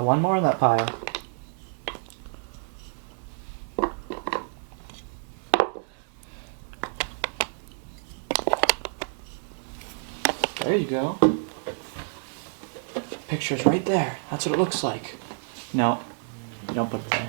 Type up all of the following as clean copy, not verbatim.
Got one more in that pile. There you go. Picture's right there. That's what it looks like. No, you don't put it there.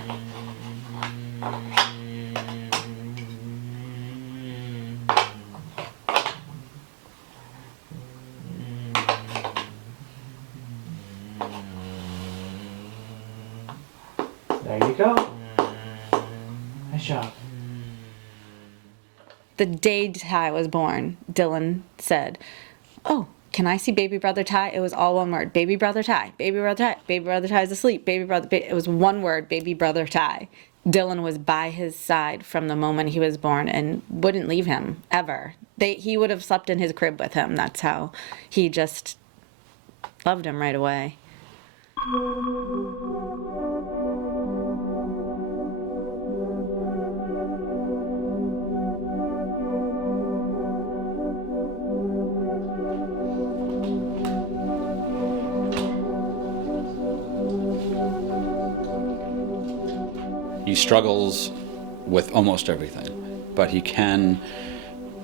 There you go. Nice job. The day Ty was born, Dylan said, "Oh, can I see baby brother Ty?" It was all one word. Baby brother Ty. Baby brother Ty. Baby brother Ty's asleep. Baby brother. It was one word. Baby brother Ty. Dylan was by his side from the moment he was born and wouldn't leave him ever. He would have slept in his crib with him. That's how he just loved him right away. He struggles with almost everything, but he can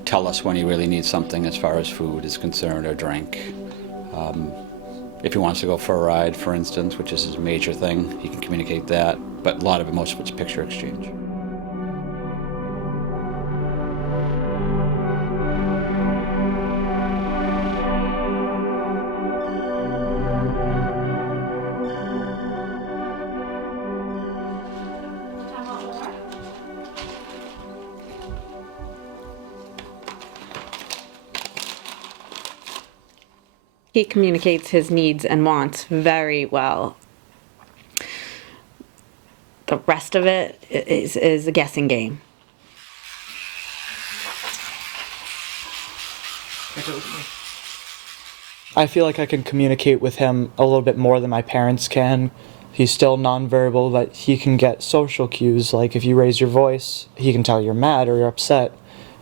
tell us when he really needs something as far as food is concerned or drink. If he wants to go for a ride, for instance, which is his major thing, he can communicate that, but a lot of it, most of it's picture exchange. He communicates his needs and wants very well. The rest of it is a guessing game. I feel like I can communicate with him a little bit more than my parents can. He's still nonverbal, but he can get social cues. Like if you raise your voice, he can tell you're mad or you're upset.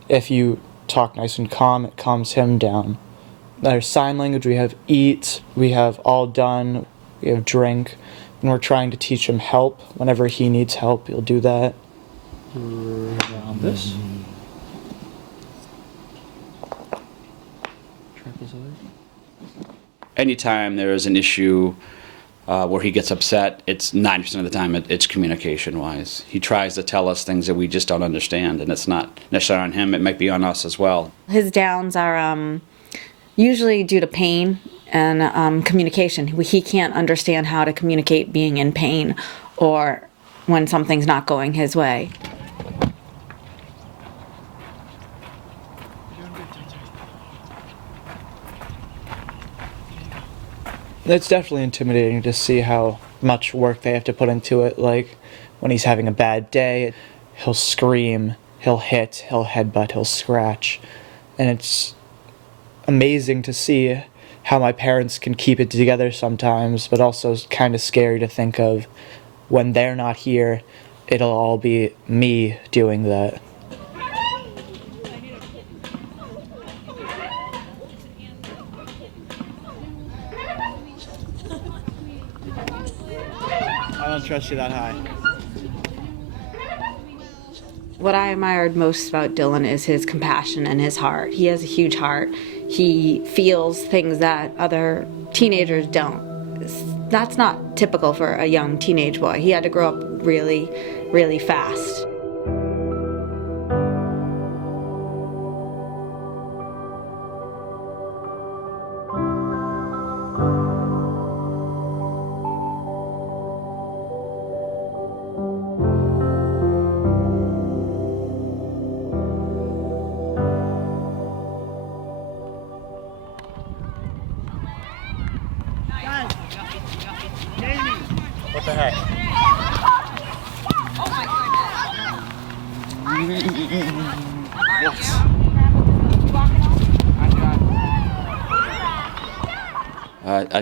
If you talk nice and calm, it calms him down. There's sign language, we have eat, we have all done, we have drink, and we're trying to teach him help. Whenever he needs help, he'll do that. Around this. Anytime there is an issue where he gets upset, it's 90% of the time it's communication-wise. He tries to tell us things that we just don't understand, and it's not necessarily on him, it might be on us as well. His downs are usually due to pain and communication. He can't understand how to communicate being in pain or when something's not going his way. It's definitely intimidating to see how much work they have to put into it. Like when he's having a bad day, he'll scream, he'll hit, he'll headbutt, he'll scratch, and it's amazing to see how my parents can keep it together sometimes, but also kind of scary to think of when they're not here, it'll all be me doing that. I don't trust you that high. What I admired most about Dylan is his compassion and his heart. He has a huge heart. He feels things that other teenagers don't. That's not typical for a young teenage boy. He had to grow up really, really fast. What the heck?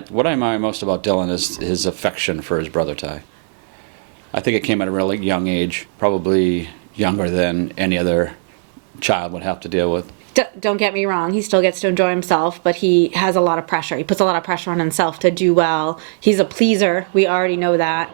What I admire most about Dylan is his affection for his brother Ty. I think it came at a really young age, probably younger than any other child would have to deal with. Don't get me wrong, he still gets to enjoy himself, but he has a lot of pressure. He puts a lot of pressure on himself to do well. He's a pleaser. We already know that.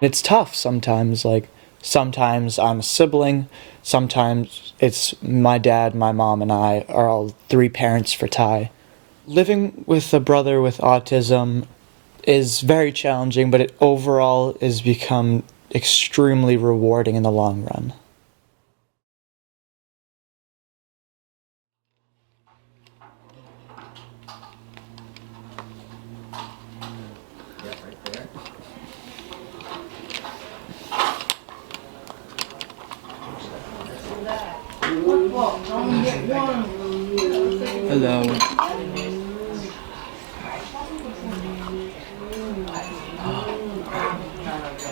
It's tough sometimes, like sometimes I'm a sibling, sometimes it's my dad, my mom, and I are all three parents for Ty. Living with a brother with autism is very challenging, but it overall has become extremely rewarding in the long run. Hello.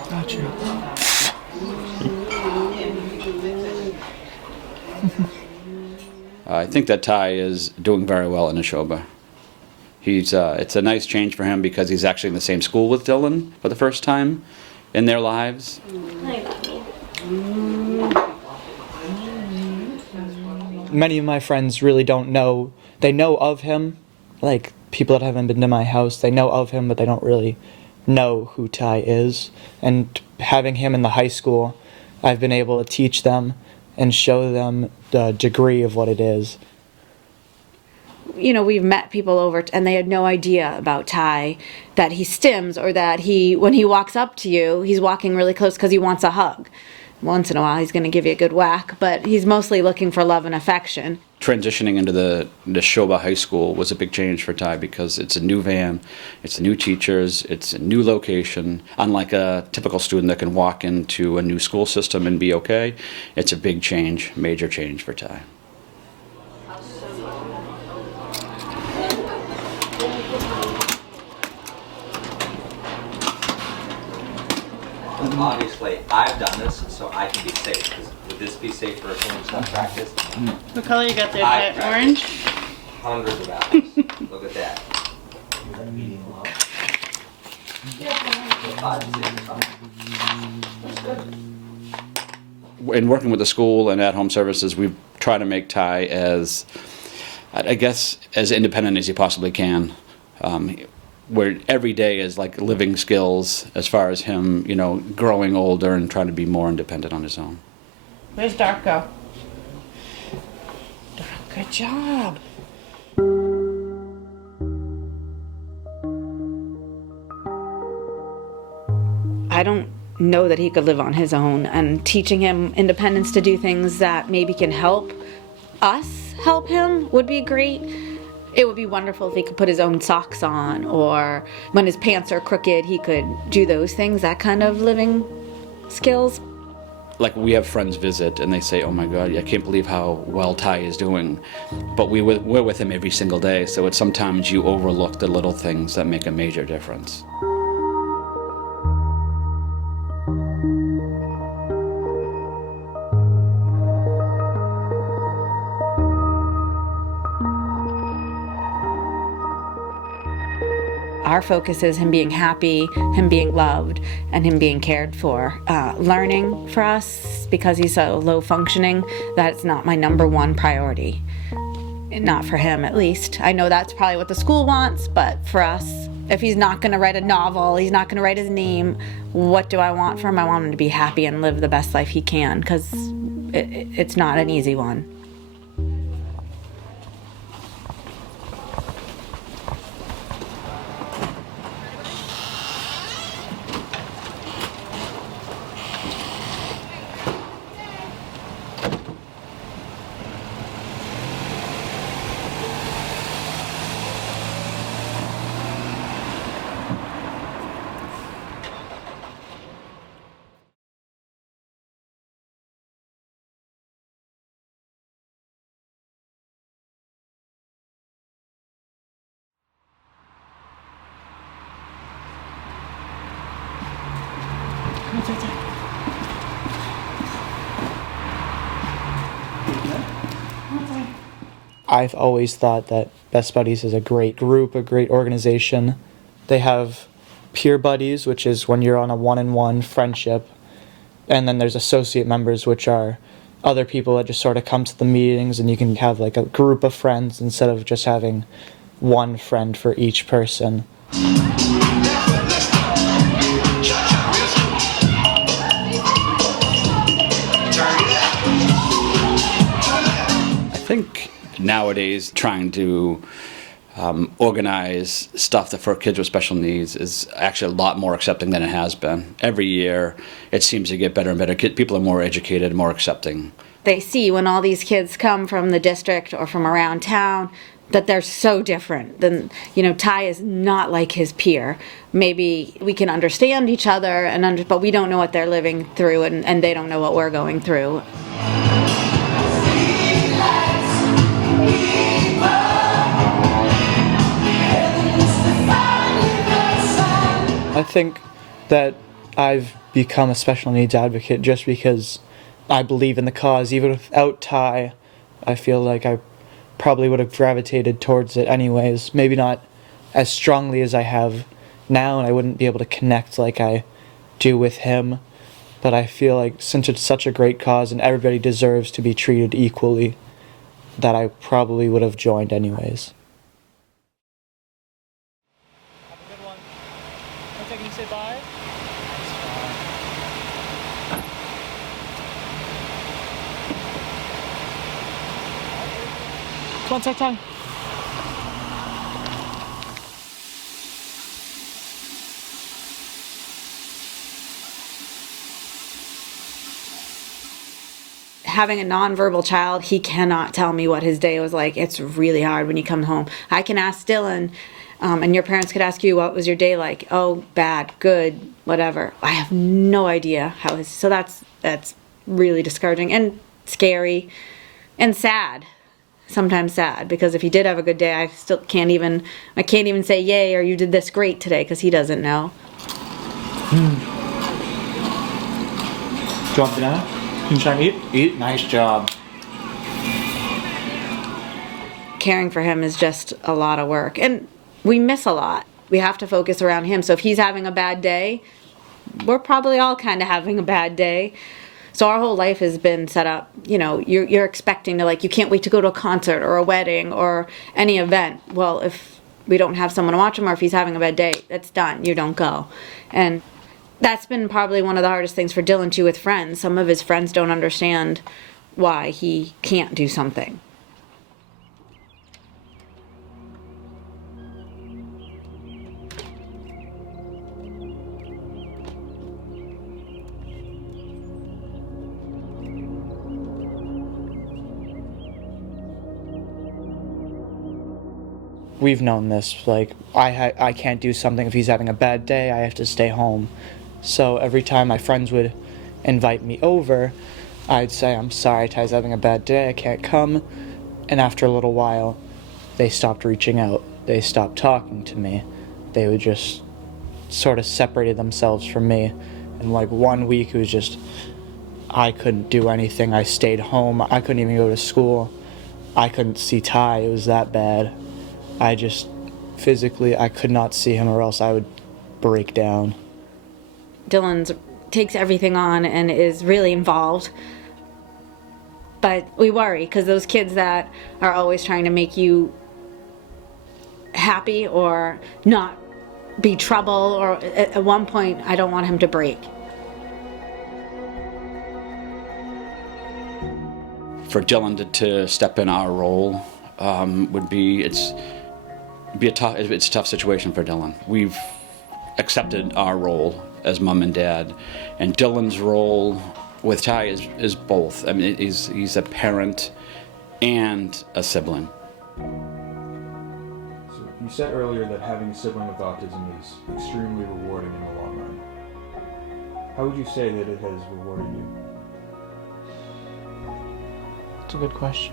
Gotcha. I think that Ty is doing very well in Neshoba. It's a nice change for him because he's actually in the same school with Dylan for the first time in their lives. Many of my friends really don't know. They know of him, like people that haven't been to my house, they know of him, but they don't really know who Ty is. And having him in the high school, I've been able to teach them and show them the degree of what it is. You know, we've met people over and they had no idea about Ty, that he stims or that when he walks up to you, he's walking really close because he wants a hug. Once in a while, he's going to give you a good whack, but he's mostly looking for love and affection. Transitioning into the Neshoba High School was a big change for Ty because it's a new van, it's new teachers, it's a new location. Unlike a typical student that can walk into a new school system and be okay, it's a big change, major change for Ty. Obviously, I've done this, so I can be safe. 'Cause would this be safe for someone who's not practiced? What color you got there? I Jet orange? Hundreds of hours. Look at that. In working with the school and at-home services, we've tried to make Ty as, I guess, as independent as he possibly can. Where every day is like living skills as far as him, you know, growing older and trying to be more independent on his own. Where's Darko? Good job. I don't know that he could live on his own, and teaching him independence to do things that maybe can help us help him would be great. It would be wonderful if he could put his own socks on, or when his pants are crooked, he could do those things, that kind of living skills. Like we have friends visit and they say, oh my God, I can't believe how well Ty is doing. But we're with him every single day, so it's sometimes you overlook the little things that make a major difference. Our focus is him being happy, him being loved, and him being cared for. Learning for us, because he's so low functioning, that's not my number one priority. Not for him, at least. I know that's probably what the school wants, but for us, if he's not going to write a novel, he's not going to write his name, what do I want for him? I want him to be happy and live the best life he can, because it's not an easy one. I've always thought that Best Buddies is a great group, a great organization. They have peer buddies, which is when you're on a one-on-one friendship, and then there's associate members, which are other people that just sort of come to the meetings, and you can have like a group of friends instead of just having one friend for each person. I think nowadays trying to organize stuff that for kids with special needs is actually a lot more accepting than it has been. Every year it seems to get better and better. People are more educated, more accepting. They see when all these kids come from the district or from around town that they're so different. Then, Ty is not like his peer. Maybe we can understand each other, but we don't know what they're living through, and they don't know what we're going through. I think that I've become a special needs advocate just because I believe in the cause. Even without Ty, I feel like I probably would have gravitated towards it anyways. Maybe not as strongly as I have now, and I wouldn't be able to connect like I do with him. But I feel like since it's such a great cause and everybody deserves to be treated equally, that I probably would have joined anyways. Have a good one. Can you say bye? Come on, say time. Having a nonverbal child, he cannot tell me what his day was like. It's really hard when you come home. I can ask Dylan, and your parents could ask you, what was your day like? Oh, bad, good, whatever. I have no idea how his, so that's really discouraging and scary and sad. Sometimes sad, because if he did have a good day, I can't even say yay or you did this great today, because he doesn't know. Do you want banana? Can you try and eat? Eat? Nice job. Caring for him is just a lot of work, and we miss a lot. We have to focus around him, so if he's having a bad day, we're probably all kind of having a bad day. So our whole life has been set up, you're expecting to, you can't wait to go to a concert or a wedding or any event. Well, if we don't have someone to watch him, or if he's having a bad day, that's done. You don't go. And that's been probably one of the hardest things for Dylan too with friends. Some of his friends don't understand why he can't do something. We've known this, I can't do something if he's having a bad day, I have to stay home. So every time my friends would invite me over, I'd say, I'm sorry, Ty's having a bad day, I can't come. And after a little while, they stopped reaching out. They stopped talking to me. They would just sort of separated themselves from me. And 1 week, it was just, I couldn't do anything. I stayed home. I couldn't even go to school. I couldn't see Ty. It was that bad. I just, physically, I could not see him or else I would break down. Dylan takes everything on and is really involved. But we worry, because those kids that are always trying to make you happy or not be trouble, or at one point, I don't want him to break. For Dylan to step in our role would be, it's a tough situation for Dylan. We've accepted our role as mom and dad, and Dylan's role with Ty is both. I mean, he's a parent and a sibling. So you said earlier that having a sibling with autism is extremely rewarding in the long run. How would you say that it has rewarded you? That's a good question.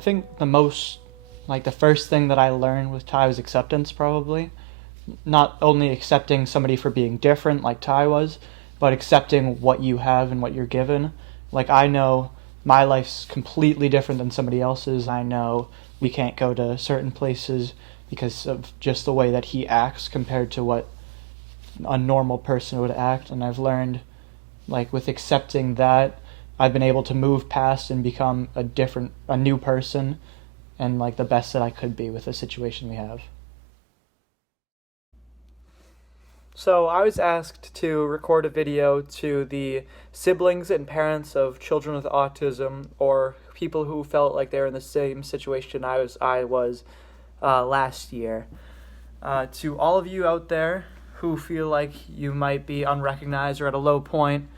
I think the first thing that I learned with Ty was acceptance, probably. Not only accepting somebody for being different, like Ty was, but accepting what you have and what you're given. Like, I know my life's completely different than somebody else's. I know we can't go to certain places because of just the way that he acts compared to what a normal person would act. And I've learned, like, with accepting that, I've been able to move past and become a new person, and like the best that I could be with the situation we have. So I was asked to record a video to the siblings and parents of children with autism, or people who felt like they were in the same situation I was last year. To all of you out there who feel like you might be unrecognized or at a low point,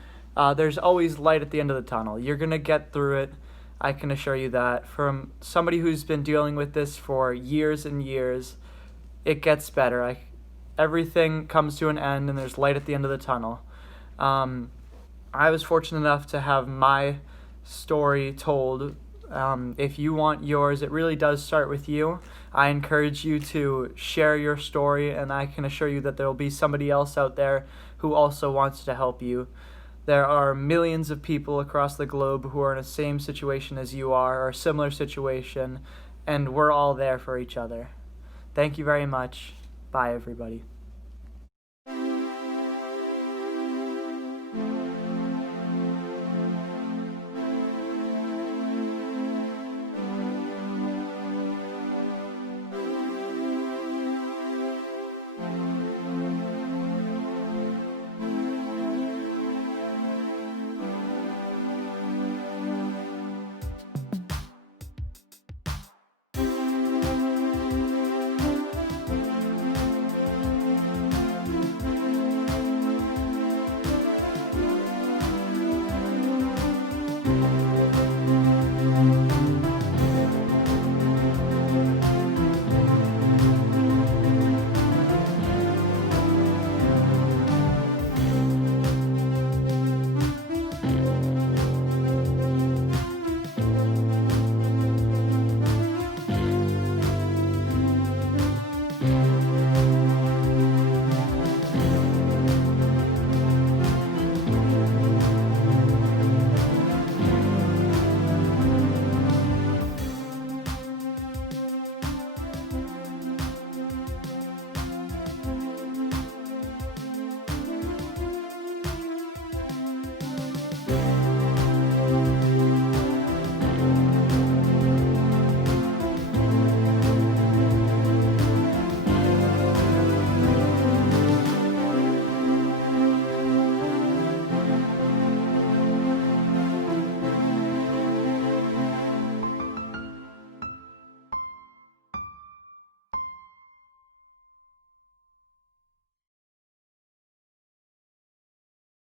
there's always light at the end of the tunnel. You're going to get through it. I can assure you that. From somebody who's been dealing with this for years and years, it gets better. Everything comes to an end, and there's light at the end of the tunnel. I was fortunate enough to have my story told. If you want yours, it really does start with you. I encourage you to share your story, and I can assure you that there will be somebody else out there who also wants to help you. There are millions of people across the globe who are in the same situation as you are, or a similar situation, and we're all there for each other. Thank you very much. Bye, everybody.